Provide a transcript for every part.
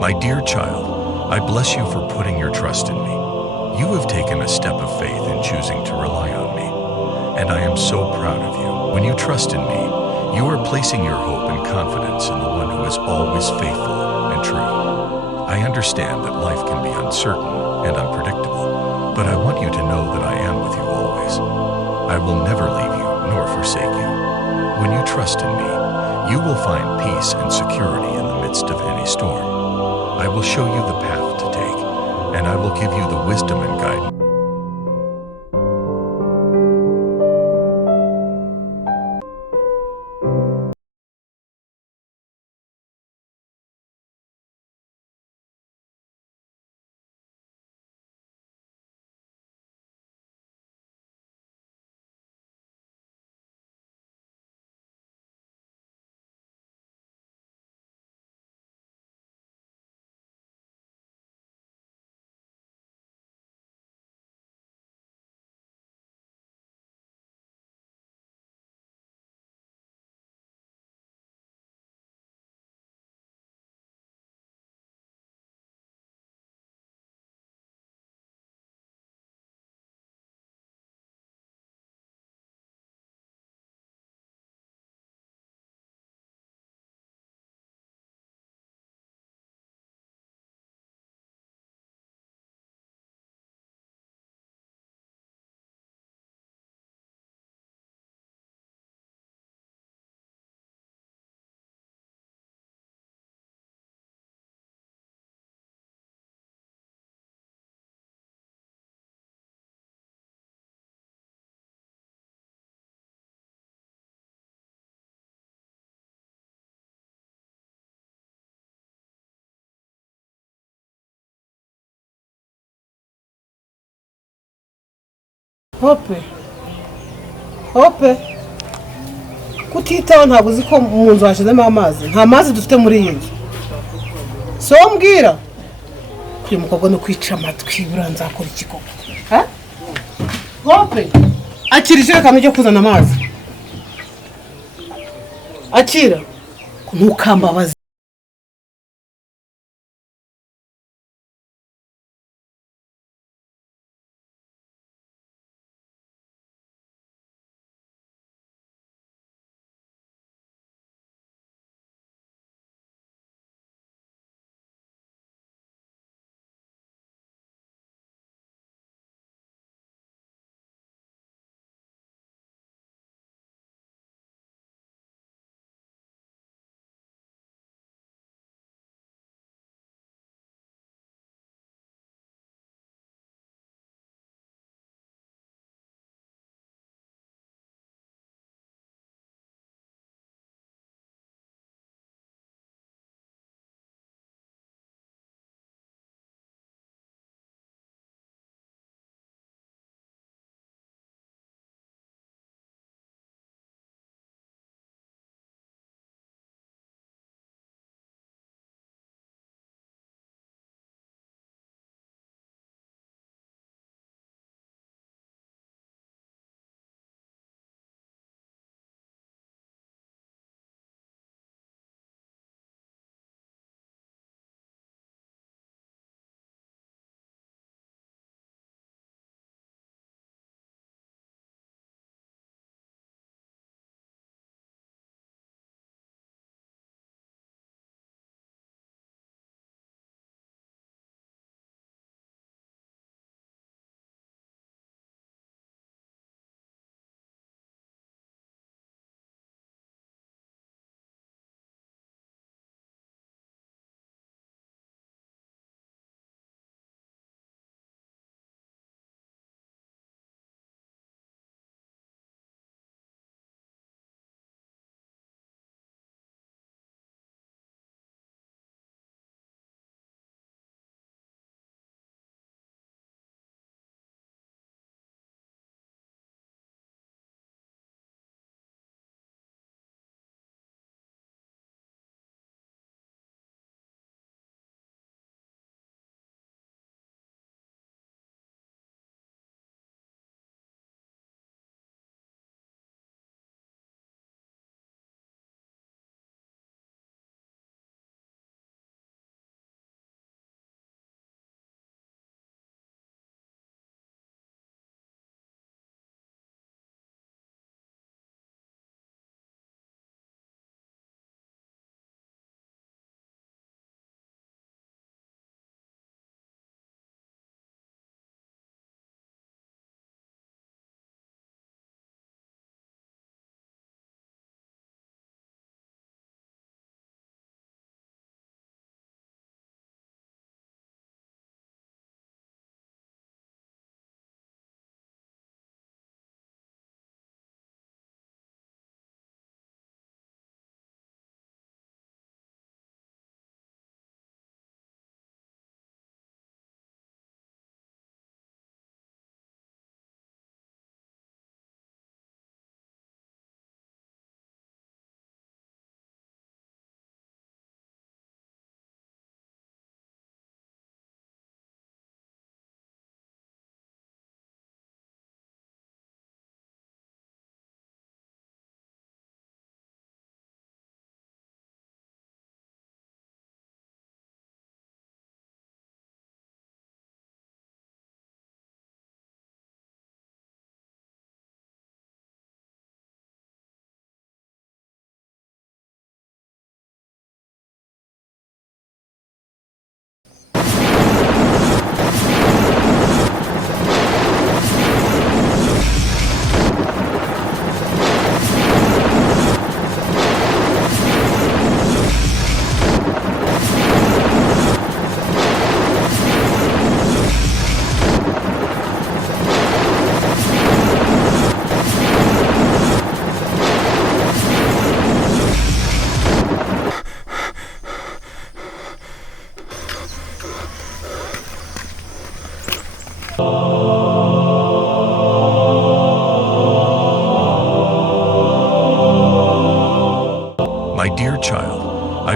My dear child, I bless you for putting your trust in me. You have taken a step of faith in choosing to rely on me, and I am so proud of you. When you trust in me, you are placing your hope and confidence in the one who is always faithful and true. I understand that life can be uncertain and unpredictable, but I want you to know that I am with you always. I will never leave you nor forsake you. When you trust in me, you will find peace and security in the midst of any storm. I will show you the path to take, and I will give you the wisdom and guidance. hope hope kutitaho ntabwo uzi ko mu nzu hashyizemo amazi, nta mazi dufite muri iyi nzu. So mbwira uyu mukobwa no kwica amatwi, buriya nzakora iki koko? Hope akira ijerekani ujye kuzana amazi, akira, ntukambabaze.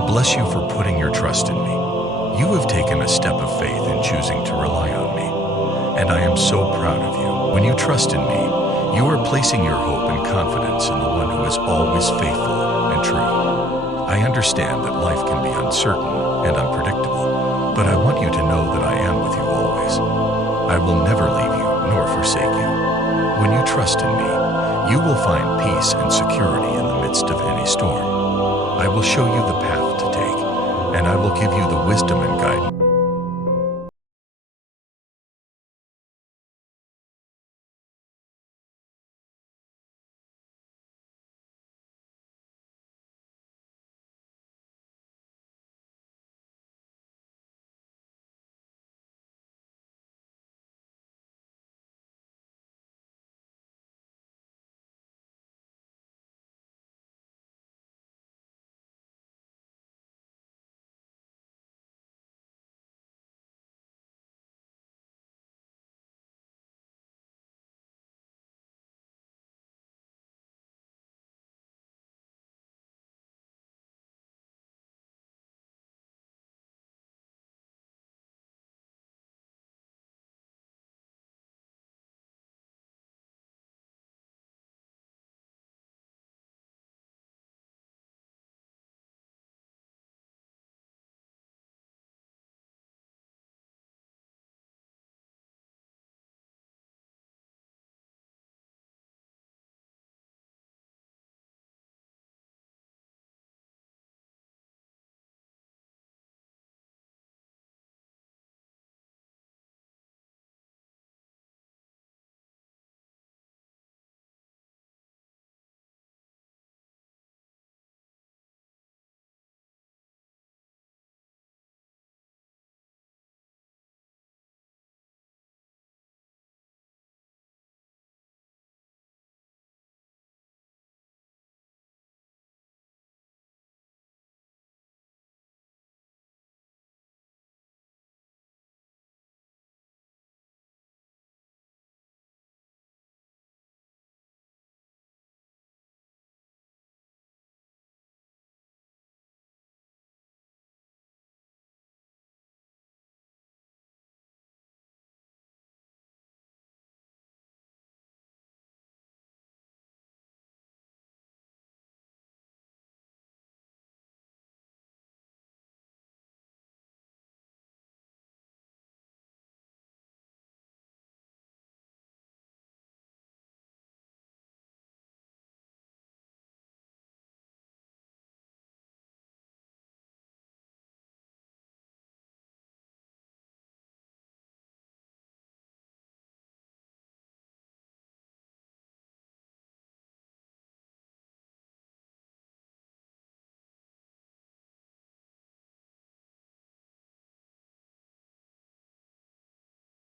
bless you for putting your trust in me. You have taken a step of faith in choosing to rely on me, and I am so proud of you. When you trust in me, you are placing your hope and confidence in the one who is always faithful and true. I understand that life can be uncertain and unpredictable, but I want you to know that I am with you always. I will never leave you nor forsake you. When you trust in me, you will find peace and security in the midst of any storm. I will show you the path to take, and I will give you the wisdom and guidance